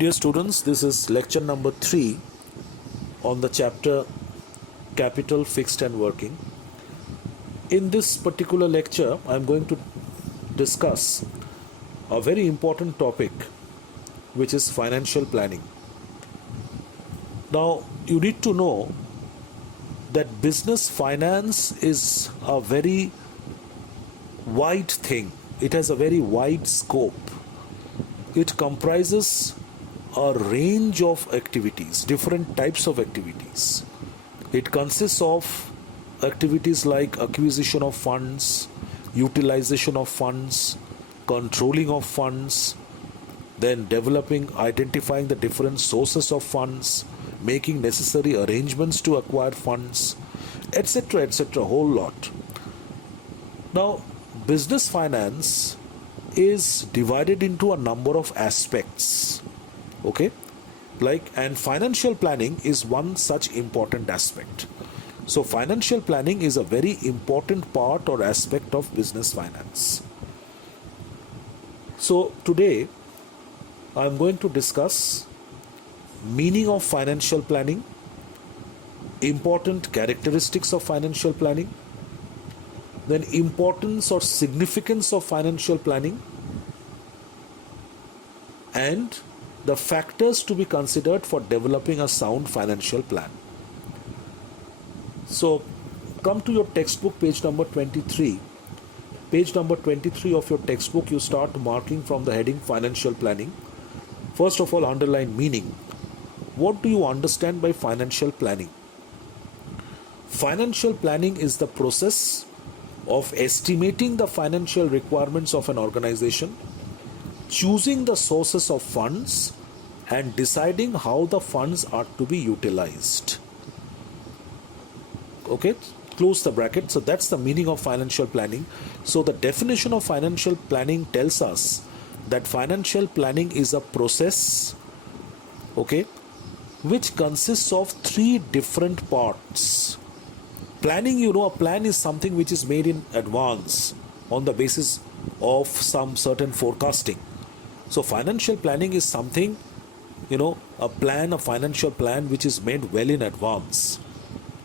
Dear students, this is lecture number 3 on the chapter Capital, Fixed and Working. In this particular lecture, I am going to discuss a very important topic, which is financial planning. Now, you need to know that business finance is a very wide thing. It has a very wide scope. It comprises a range of activities, different types of activities. It consists of activities like acquisition of funds, utilization of funds, controlling of funds, then identifying the different sources of funds, making necessary arrangements to acquire funds, etc., etc., a whole lot. Now, business finance is divided into a number of aspects. Okay, and financial planning is one such important aspect. So financial planning is a very important part or aspect of business finance. So today I am going to discuss meaning of financial planning, important characteristics of financial planning, then importance or significance of financial planning, and the factors to be considered for developing a sound financial plan. So, come to your textbook, page number 23. Page number 23 of your textbook, you start marking from the heading Financial Planning. First of all, underline meaning. What do you understand by financial planning? Financial planning is the process of estimating the financial requirements of an organization, choosing the sources of funds, and deciding how the funds are to be utilized. Okay, close the bracket. So that's the meaning of financial planning. So the definition of financial planning tells us that financial planning is a process, okay, which consists of 3 different parts. Planning, a plan is something which is made in advance on the basis of some certain forecasting. So financial planning is something, a financial plan which is made well in advance.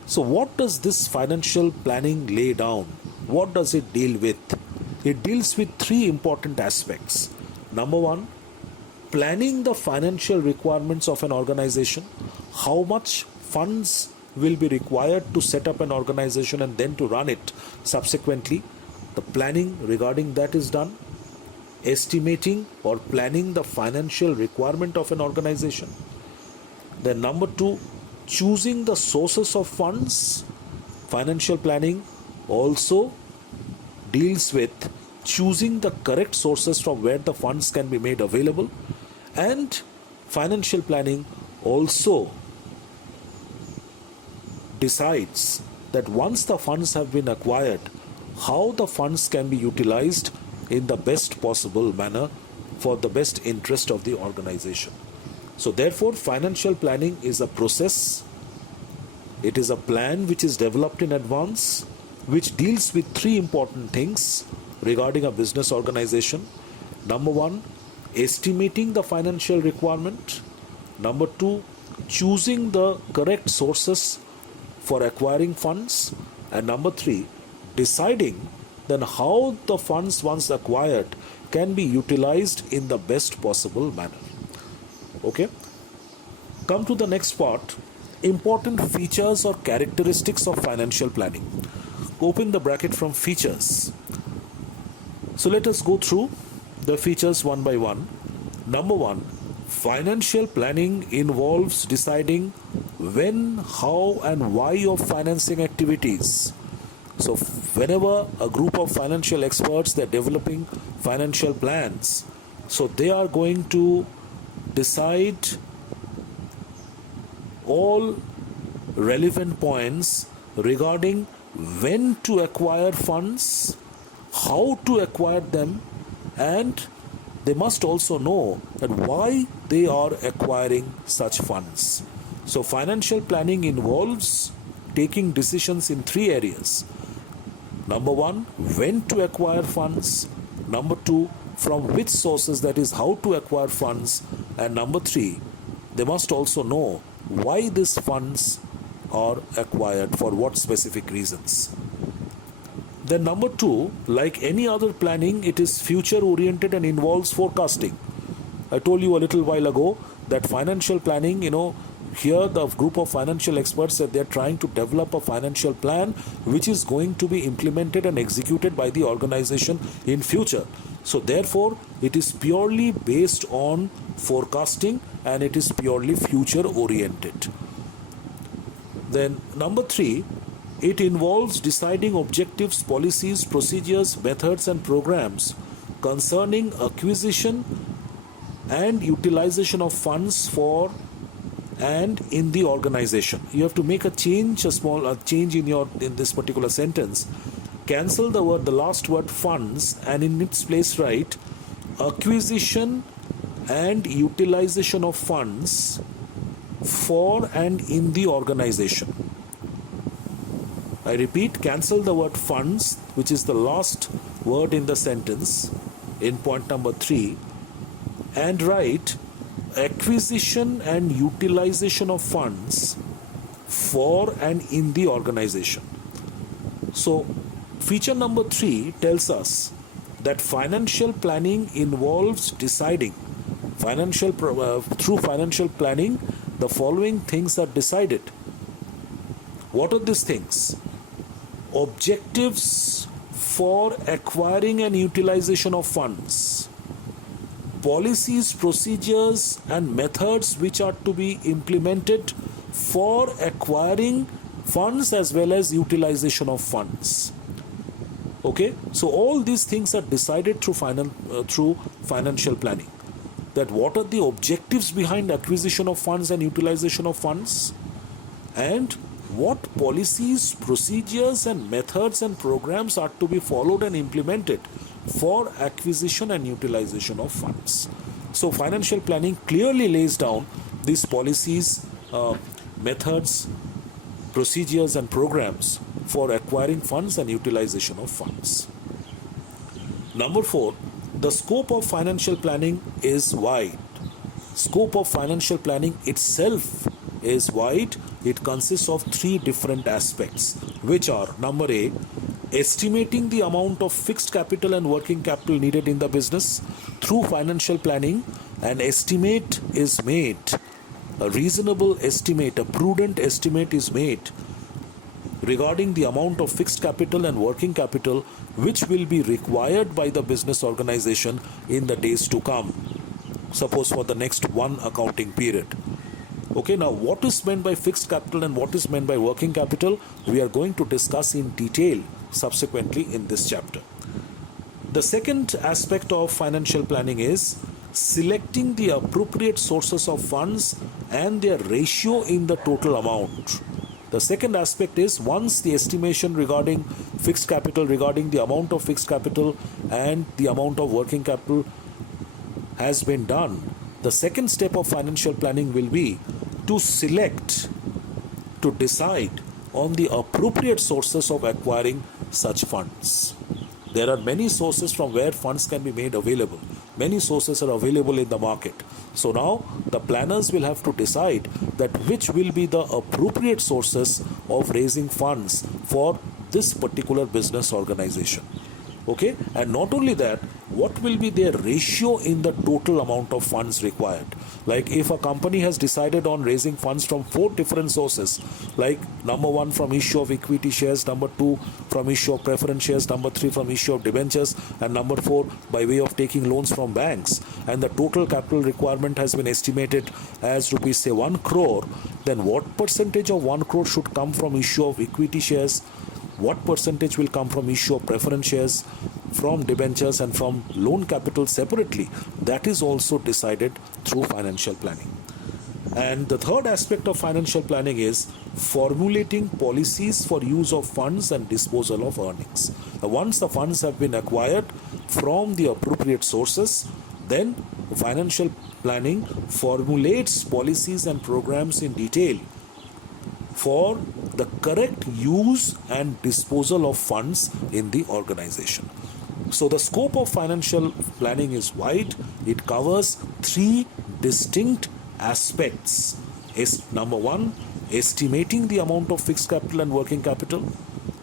So what does this financial planning lay down? What does it deal with? It deals with 3 important aspects. Number 1, planning the financial requirements of an organization. How much funds will be required to set up an organization and then to run it subsequently. The planning regarding that is done. Estimating or planning the financial requirement of an organization. Then number 2, choosing the sources of funds. Financial planning also deals with choosing the correct sources from where the funds can be made available. And financial planning also decides that once the funds have been acquired, how the funds can be utilized in the best possible manner for the best interest of the organization. So therefore, financial planning is a process. It is a plan which is developed in advance, which deals with 3 important things regarding a business organization. Number 1, estimating the financial requirement. Number 2, choosing the correct sources for acquiring funds. And number 3, deciding then how the funds once acquired can be utilized in the best possible manner. Okay. Come to the next part, important features or characteristics of financial planning. Open the bracket from features. So let us go through the features one by one. Number 1, financial planning involves deciding when, how and why of financing activities. So whenever a group of financial experts, they're developing financial plans, so they are going to decide all relevant points regarding when to acquire funds, how to acquire them, and they must also know that why they are acquiring such funds. So financial planning involves taking decisions in 3 areas. Number 1, when to acquire funds. Number 2, from which sources, that is how to acquire funds, and number 3, they must also know why these funds are acquired, for what specific reasons. Then number 2, like any other planning, it is future oriented and involves forecasting. I told you a little while ago that financial planning, here the group of financial experts said they're trying to develop a financial plan which is going to be implemented and executed by the organization in future. So therefore, it is purely based on forecasting and it is purely future oriented. Then number 3, it involves deciding objectives, policies, procedures, methods and programs concerning acquisition and utilization of funds for and in the organization. You have to make a small change in this particular sentence. Cancel the last word funds, and in its place write acquisition and utilization of funds for and in the organization. I repeat, cancel the word funds, which is the last word in the sentence in point number 3, and write acquisition and utilization of funds for and in the organization. So feature number 3 tells us that financial planning involves deciding. Through financial planning, the following things are decided. What are these things? Objectives for acquiring and utilization of funds, policies, procedures and methods which are to be implemented for acquiring funds as well as utilization of funds. Okay, so all these things are decided through financial planning. That what are the objectives behind acquisition of funds and utilization of funds, and what policies, procedures and methods and programs are to be followed and implemented for acquisition and utilization of funds. So financial planning clearly lays down these policies, methods, procedures and programs for acquiring funds and utilization of funds. Number 4, the scope of financial planning is wide. Scope of financial planning itself is wide. It consists of 3 different aspects, which are: number A, estimating the amount of fixed capital and working capital needed in the business. Through financial planning, an estimate is made, a reasonable estimate, a prudent estimate is made regarding the amount of fixed capital and working capital which will be required by the business organization in the days to come, suppose for the next one accounting period. Okay, now what is meant by fixed capital and what is meant by working capital, we are going to discuss in detail subsequently in this chapter. The second aspect of financial planning is selecting the appropriate sources of funds and their ratio in the total amount. The second aspect is, once the estimation regarding fixed capital, regarding the amount of fixed capital and the amount of working capital has been done, the second step of financial planning will be to select, to decide on the appropriate sources of acquiring such funds. There are many sources from where funds can be made available. Many sources are available in the market. So now the planners will have to decide that which will be the appropriate sources of raising funds for this particular business organization. Okay, and not only that, what will be their ratio in the total amount of funds required. Like if a company has decided on raising funds from 4 different sources, like number 1 from issue of equity shares, number 2 from issue of preference shares, number 3 from issue of debentures, and number 4 by way of taking loans from banks, and the total capital requirement has been estimated as rupees say 1 crore, then what percentage of 1 crore should come from issue of equity shares, what percentage will come from issue of preference shares, from debentures and from loan capital separately, that is also decided through financial planning. And the third aspect of financial planning is formulating policies for use of funds and disposal of earnings. Once the funds have been acquired from the appropriate sources, then financial planning formulates policies and programs in detail for the correct use and disposal of funds in the organization. So the scope of financial planning is wide. It covers three distinct aspects. Is number one, estimating the amount of fixed capital and working capital.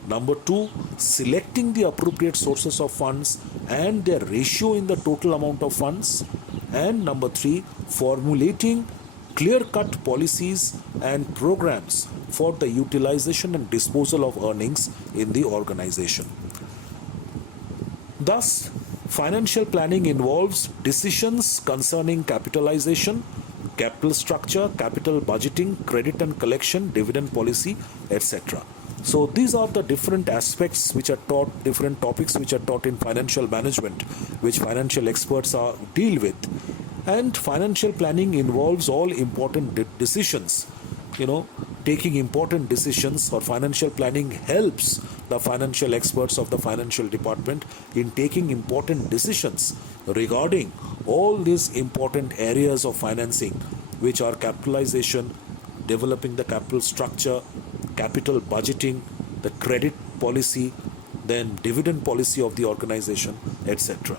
Number two, selecting the appropriate sources of funds and their ratio in the total amount of funds. And number three, formulating clear-cut policies and programs for the utilization and disposal of earnings in the organization. Thus, financial planning involves decisions concerning capitalization, capital structure, capital budgeting, credit and collection, dividend policy, etc. So these are the different aspects which are taught, different topics which are taught in financial management, which financial experts deal with. And financial planning involves all important decisions. Taking important decisions, or financial planning helps the financial experts of the financial department in taking important decisions regarding all these important areas of financing, which are capitalization, developing the capital structure, capital budgeting, the credit policy, then dividend policy of the organization, etc.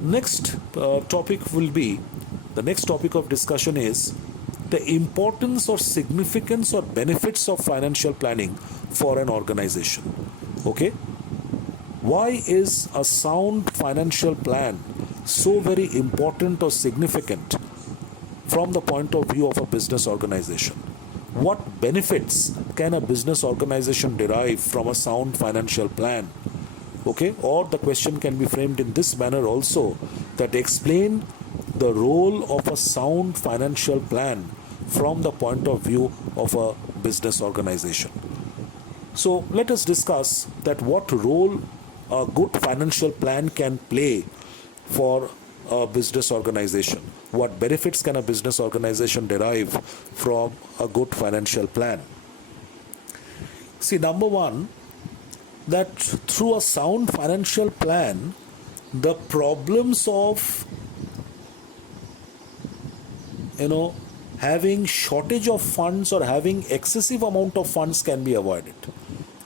Next topic the next topic of discussion is the importance or significance or benefits of financial planning for an organization. Okay? Why is a sound financial plan so very important or significant from the point of view of a business organization? What benefits can a business organization derive from a sound financial plan? Okay? Or the question can be framed in this manner also, that explain the role of a sound financial plan from the point of view of a business organization. So let us discuss that what role a good financial plan can play for a business organization. What benefits can a business organization derive from a good financial plan? See, number one, that through a sound financial plan, the problems of having shortage of funds or having excessive amount of funds can be avoided.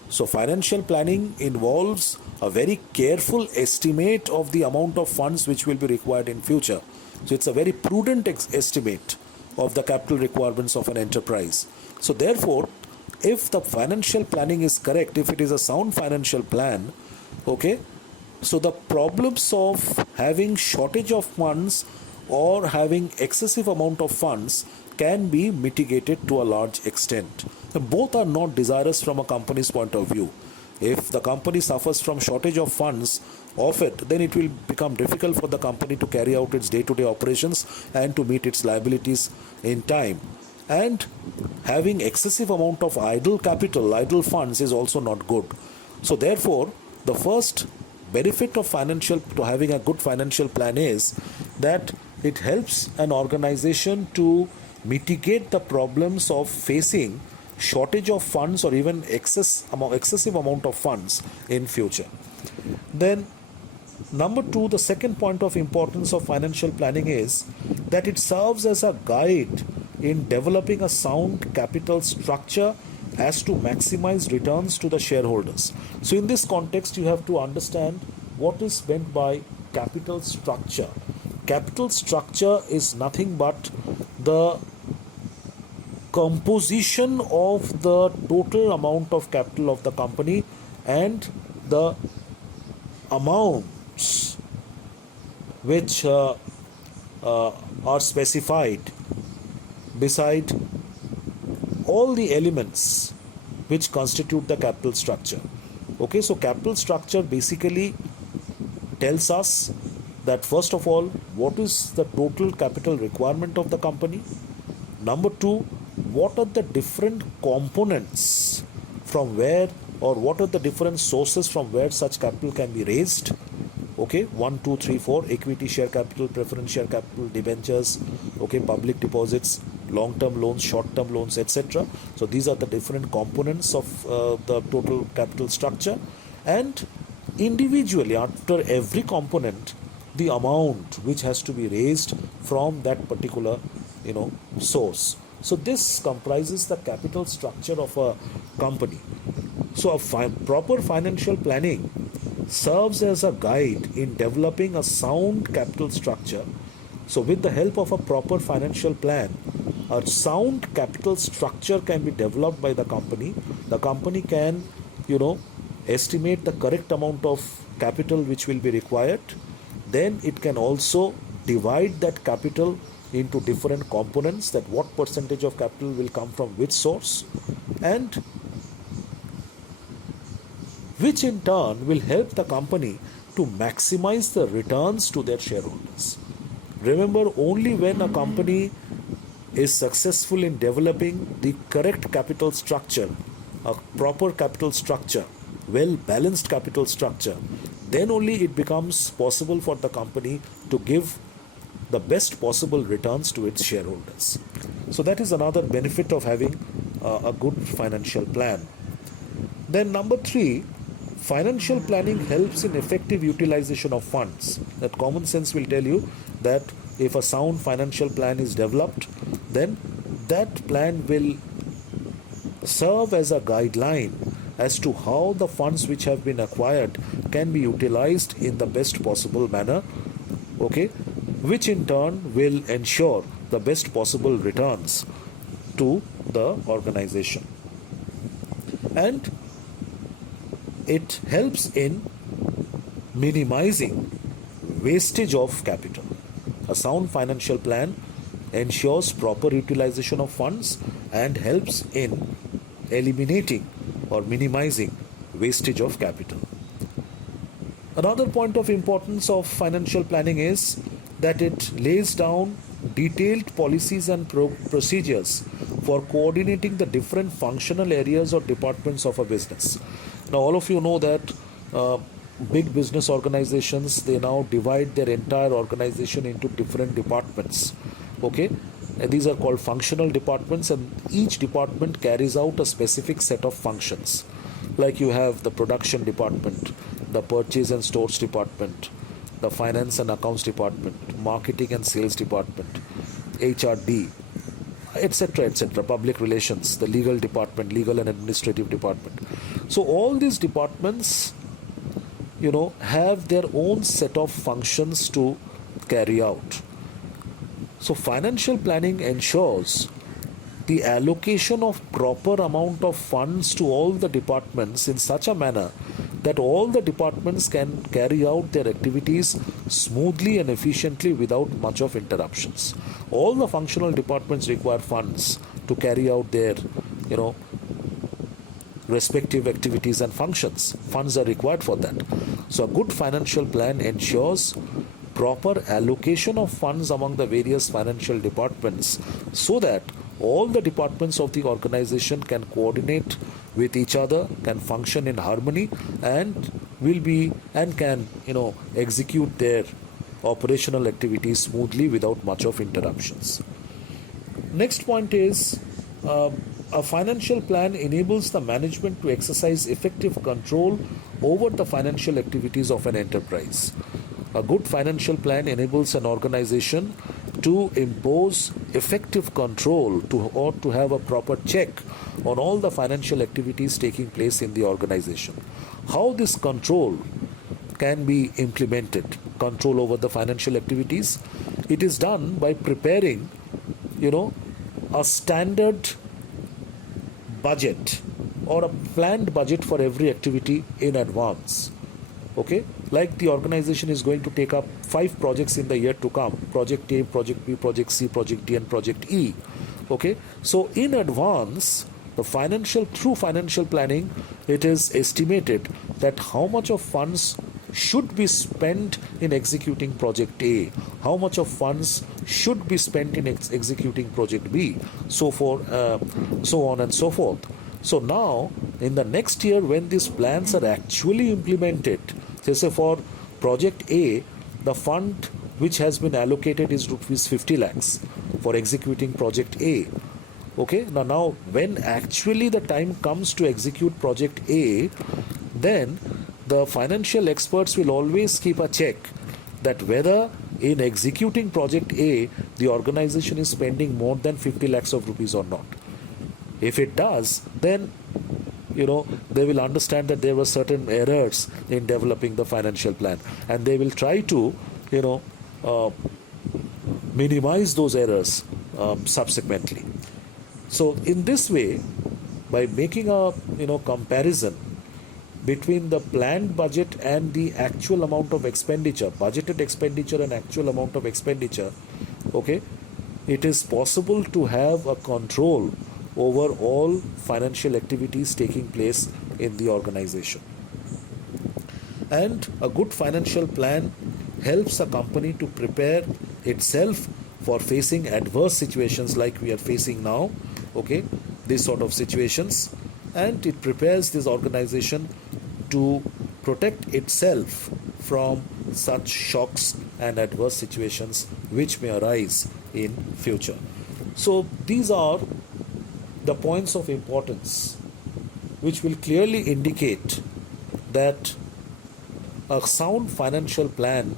So financial planning involves a very careful estimate of the amount of funds which will be required in future. So it's a very prudent estimate of the capital requirements of an enterprise. So therefore, if the financial planning is correct, if it is a sound financial plan, okay, so the problems of having shortage of funds or having excessive amount of funds can be mitigated to a large extent. Both are not desirous from a company's point of view. If the company suffers from shortage of funds of it, then it will become difficult for the company to carry out its day-to-day operations and to meet its liabilities in time. And having excessive amount of idle capital, idle funds is also not good. So therefore, the first benefit of having a good financial plan is that it helps an organization to mitigate the problems of facing shortage of funds or even excessive amount of funds in future. Then number two, the second point of importance of financial planning is that it serves as a guide in developing a sound capital structure as to maximize returns to the shareholders. So in this context, you have to understand what is meant by capital structure. Capital structure is nothing but the composition of the total amount of capital of the company and the amounts which are specified beside all the elements which constitute the capital structure. Okay, so capital structure basically tells us that first of all, what is the total capital requirement of the company? Number two, what are the different components from where, or what are the different sources from where such capital can be raised? Okay, 1, 2, 3, 4, equity share capital, preference share capital, debentures, okay, public deposits, long-term loans, short-term loans, etc. So these are the different components of the total capital structure, and individually after every component, the amount which has to be raised from that particular source. So this comprises the capital structure of a company. So a proper financial planning serves as a guide in developing a sound capital structure. So, with the help of a proper financial plan, a sound capital structure can be developed by the company. The company can, you know, estimate the correct amount of capital which will be required. Then it can also divide that capital into different components, that what percentage of capital will come from which source, and which in turn will help the company to maximize the returns to their shareholders. Remember, only when a company is successful in developing the correct capital structure, a proper capital structure, well balanced capital structure, then only it becomes possible for the company to give the best possible returns to its shareholders. So, that is another benefit of having a good financial plan. Then, number three, financial planning helps in effective utilization of funds. That common sense will tell you that if a sound financial plan is developed, then that plan will serve as a guideline as to how the funds which have been acquired can be utilized in the best possible manner, okay, which in turn will ensure the best possible returns to the organization. And it helps in minimizing wastage of capital. A sound financial plan ensures proper utilization of funds and helps in eliminating or minimizing wastage of capital. Another point of importance of financial planning is that it lays down detailed policies and procedures for coordinating the different functional areas or departments of a business. Now, all of you know that big business organizations, they now divide their entire organization into different departments. Okay, and these are called functional departments, and each department carries out a specific set of functions. Like you have the production department, the purchase and stores department, the finance and accounts department, marketing and sales department, HRD, etc., etc., public relations, the legal department, legal and administrative department. So all these departments, have their own set of functions to carry out. So financial planning ensures the allocation of proper amount of funds to all the departments in such a manner that all the departments can carry out their activities smoothly and efficiently without much of interruptions. All the functional departments require funds to carry out their, respective activities and functions. Funds are required for that. So a good financial plan ensures proper allocation of funds among the various financial departments so that all the departments of the organization can coordinate with each other, can function in harmony, and can execute their operational activities smoothly without much of interruptions. Next point is a financial plan enables the management to exercise effective control over the financial activities of an enterprise. A good financial plan enables an organization to impose effective control or to have a proper check on all the financial activities taking place in the organization. How this control can be implemented, control over the financial activities? It is done by preparing, a standard budget or a planned budget for every activity in advance. Okay, like the organization is going to take up 5 projects in the year to come: project A, project B, project C, project D, and project E. Okay, so in advance, through financial planning, it is estimated that how much of funds should be spent in executing project A, how much of funds should be spent in executing project B, so on and so forth. So now, in the next year, when these plans are actually implemented, say for project A, the fund which has been allocated is rupees 50 lakhs for executing project A. Okay, now when actually the time comes to execute project A, then the financial experts will always keep a check that whether in executing project A, the organization is spending more than 50 lakhs of rupees or not. If it does, then they will understand that there were certain errors in developing the financial plan, and they will try to, you know, uh, minimize those errors subsequently. So in this way, by making a comparison between the planned budget and the actual amount of expenditure, budgeted expenditure and actual amount of expenditure, okay, it is possible to have a control over all financial activities taking place in the organization. And a good financial plan helps a company to prepare itself for facing adverse situations like we are facing now, okay, these sort of situations, and it prepares this organization to protect itself from such shocks and adverse situations which may arise in future. So these are the points of importance which will clearly indicate that a sound financial plan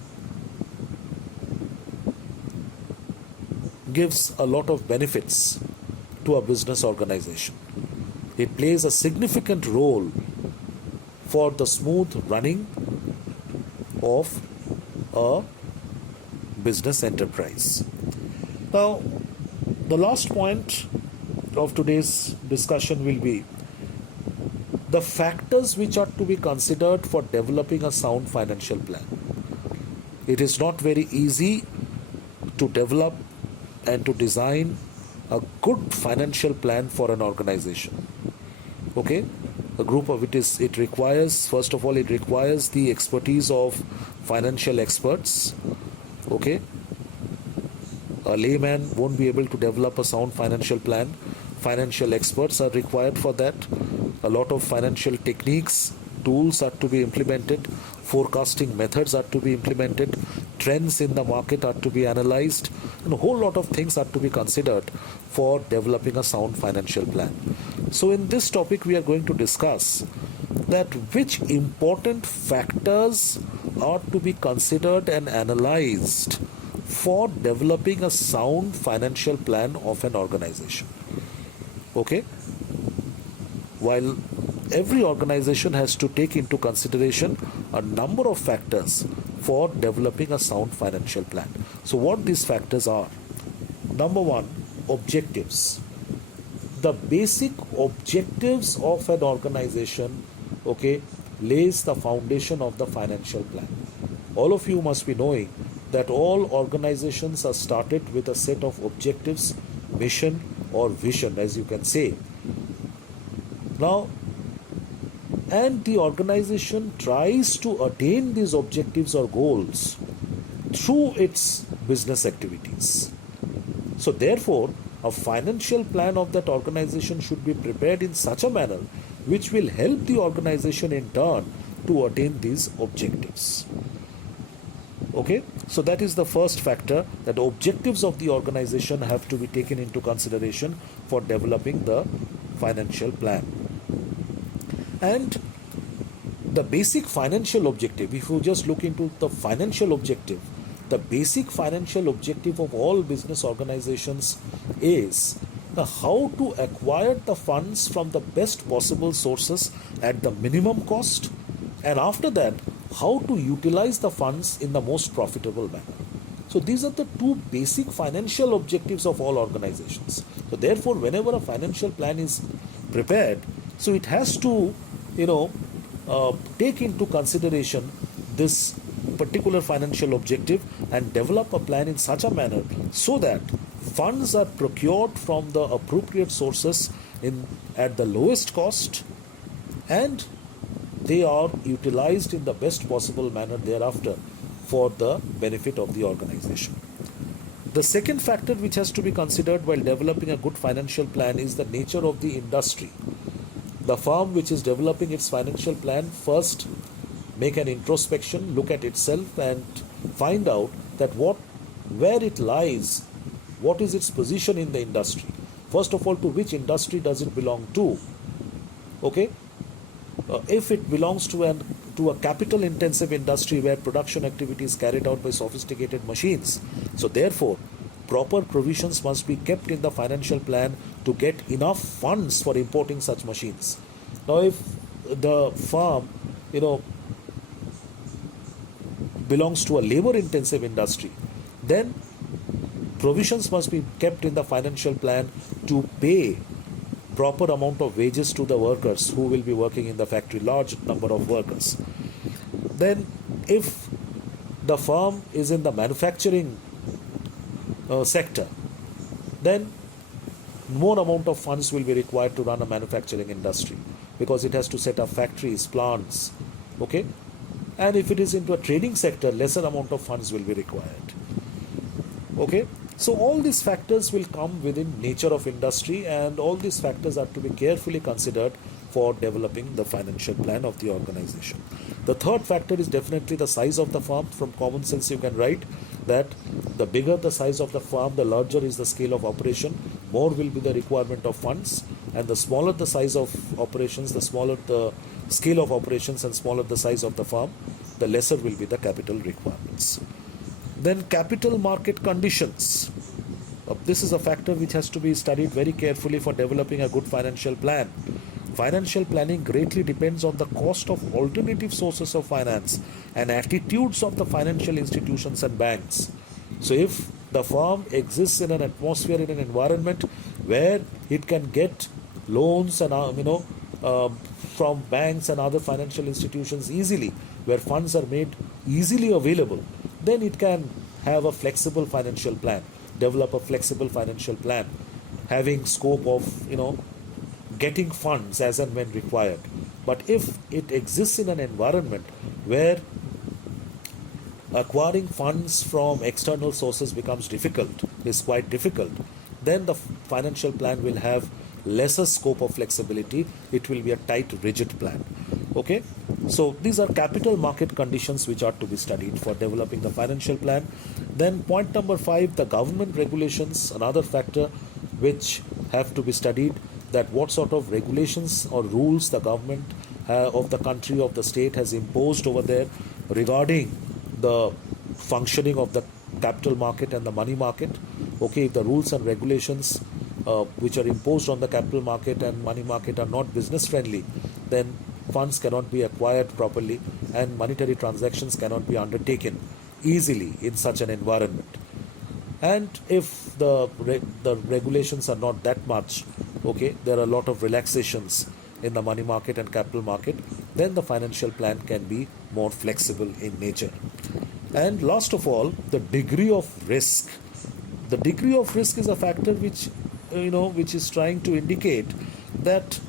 gives a lot of benefits to a business organization. It plays a significant role for the smooth running of a business enterprise. Now, the last point of today's discussion will be the factors which are to be considered for developing a sound financial plan. It is not very easy to develop and to design a good financial plan for an organization. Okay, a group of it requires, first of all, it requires the expertise of financial experts. Okay, a layman won't be able to develop a sound financial plan. Financial experts are required for that. A lot of financial techniques, tools are to be implemented, forecasting methods are to be implemented, trends in the market are to be analyzed, and a whole lot of things are to be considered for developing a sound financial plan. So in this topic we are going to discuss that which important factors are to be considered and analyzed for developing a sound financial plan of an organization. Okay, while every organization has to take into consideration a number of factors for developing a sound financial plan. So what these factors are: number one, objectives. The basic objectives of an organization, okay, lays the foundation of the financial plan. All of you must be knowing that all organizations are started with a set of objectives, mission or vision, as you can say. Now, and the organization tries to attain these objectives or goals through its business activities. So therefore, a financial plan of that organization should be prepared in such a manner which will help the organization in turn to attain these objectives. Okay, so that is the first factor, that objectives of the organization have to be taken into consideration for developing the financial plan. And the basic financial objective, if you just look into the financial objective, the basic financial objective of all business organizations is how to acquire the funds from the best possible sources at the minimum cost, and after that, how to utilize the funds in the most profitable manner. So these are the two basic financial objectives of all organizations. So therefore, whenever a financial plan is prepared, so it has to, take into consideration this particular financial objective and develop a plan in such a manner so that funds are procured from the appropriate sources at the lowest cost, and they are utilized in the best possible manner thereafter for the benefit of the organization. The second factor which has to be considered while developing a good financial plan is the nature of the industry. The firm which is developing its financial plan first make an introspection, look at itself and find out that where it lies, what is its position in the industry. First of all, to which industry does it belong to? Okay, if it belongs to a capital intensive industry where production activity is carried out by sophisticated machines, so therefore proper provisions must be kept in the financial plan to get enough funds for importing such machines. Now, if the farm, you know, belongs to a labor-intensive industry, then provisions must be kept in the financial plan to pay proper amount of wages to the workers who will be working in the factory, large number of workers. Then, if the firm is in the manufacturing sector, then more amount of funds will be required to run a manufacturing industry because it has to set up factories, plants, okay? And if it is into a trading sector, lesser amount of funds will be required, okay? So all these factors will come within nature of industry, and all these factors are to be carefully considered for developing the financial plan of the organization. The third factor is definitely the size of the firm. From common sense you can write that the bigger the size of the firm, the larger is the scale of operation, more will be the requirement of funds, and the smaller the size of operations, the smaller the scale of operations and smaller the size of the firm, the lesser will be the capital requirements. Then capital market conditions. This is a factor which has to be studied very carefully for developing a good financial plan. Financial planning greatly depends on the cost of alternative sources of finance and attitudes of the financial institutions and banks. So if the firm exists in an atmosphere, in an environment where it can get loans and from banks and other financial institutions easily, where funds are made easily available, then it can have a flexible financial plan, develop a flexible financial plan, having scope of getting funds as and when required. But if it exists in an environment where acquiring funds from external sources becomes difficult, is quite difficult, then the financial plan will have lesser scope of flexibility. It will be a tight, rigid plan. Okay, so these are capital market conditions which are to be studied for developing the financial plan. Then point number 5, the government regulations, another factor which have to be studied, that what sort of regulations or rules the government of the country, of the state has imposed over there regarding the functioning of the capital market and the money market. Okay, if the rules and regulations which are imposed on the capital market and money market are not business friendly, then funds cannot be acquired properly and monetary transactions cannot be undertaken easily in such an environment. And if the regulations are not that much, okay, there are a lot of relaxations in the money market and capital market, then the financial plan can be more flexible in nature. And last of all, the degree of risk. The degree of risk is a factor which which is trying to indicate that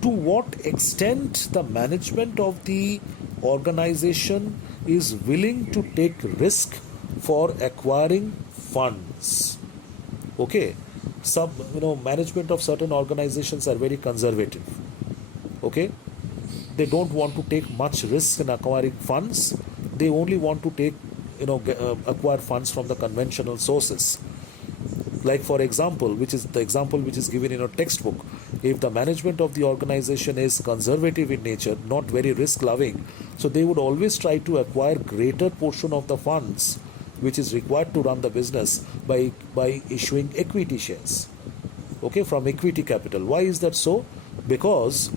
to what extent the management of the organization is willing to take risk for acquiring funds. Okay, some management of certain organizations are very conservative. Okay, they don't want to take much risk in acquiring funds. They only want to take acquire funds from the conventional sources. Like for example, which is the example which is given in a textbook, if the management of the organization is conservative in nature, not very risk loving, so they would always try to acquire greater portion of the funds which is required to run the business by issuing equity shares, okay, from equity capital. Why is that so? Because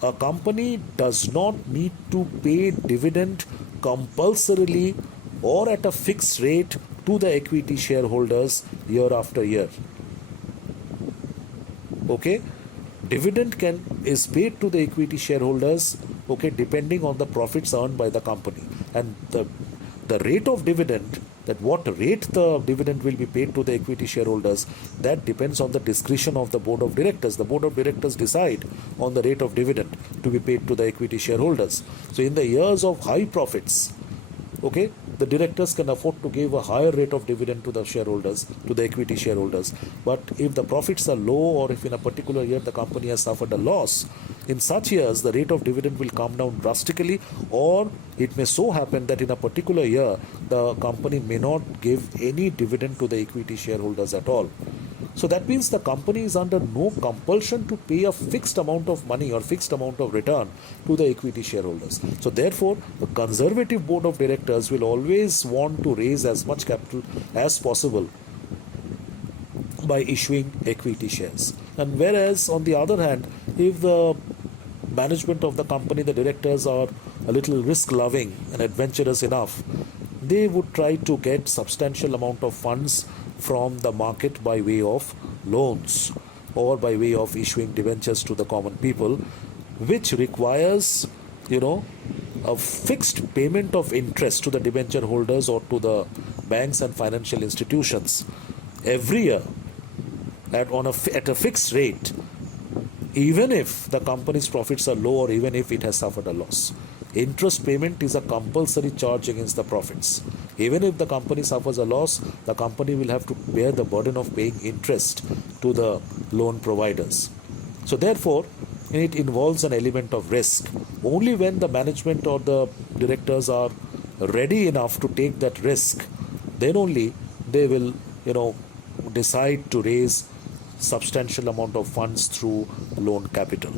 a company does not need to pay dividend compulsorily or at a fixed rate to the equity shareholders year after year. Okay, dividend is paid to the equity shareholders, okay, depending on the profits earned by the company, and the rate of dividend, that what rate the dividend will be paid to the equity shareholders, that depends on the discretion of the board of directors. The board of directors decide on the rate of dividend to be paid to the equity shareholders. So in the years of high profits, okay, the directors can afford to give a higher rate of dividend to the shareholders, to the equity shareholders. But if the profits are low, or if in a particular year the company has suffered a loss, in such years the rate of dividend will come down drastically, or it may so happen that in a particular year the company may not give any dividend to the equity shareholders at all. So that means the company is under no compulsion to pay a fixed amount of money or fixed amount of return to the equity shareholders. So therefore, the conservative board of directors will always want to raise as much capital as possible by issuing equity shares. And whereas on the other hand, if the management of the company, the directors are a little risk loving and adventurous enough, they would try to get substantial amount of funds from the market by way of loans or by way of issuing debentures to the common people, which requires, you know, a fixed payment of interest to the debenture holders or to the banks and financial institutions every year at a fixed rate, even if the company's profits are low or even if it has suffered a loss. Interest payment is a compulsory charge against the profits. Even if the company suffers a loss, the company will have to bear the burden of paying interest to the loan providers. So therefore, it involves an element of risk. Only when the management or the directors are ready enough to take that risk, then only they will, decide to raise substantial amount of funds through loan capital.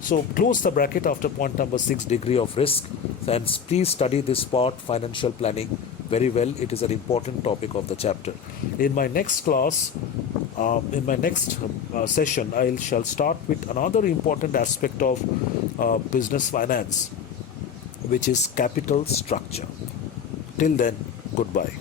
So close the bracket after point number 6, degree of risk, and please study this part, financial planning, very well. It is an important topic of the chapter. In my next class, in my next session, I shall start with another important aspect of business finance, which is capital structure. Till then, goodbye.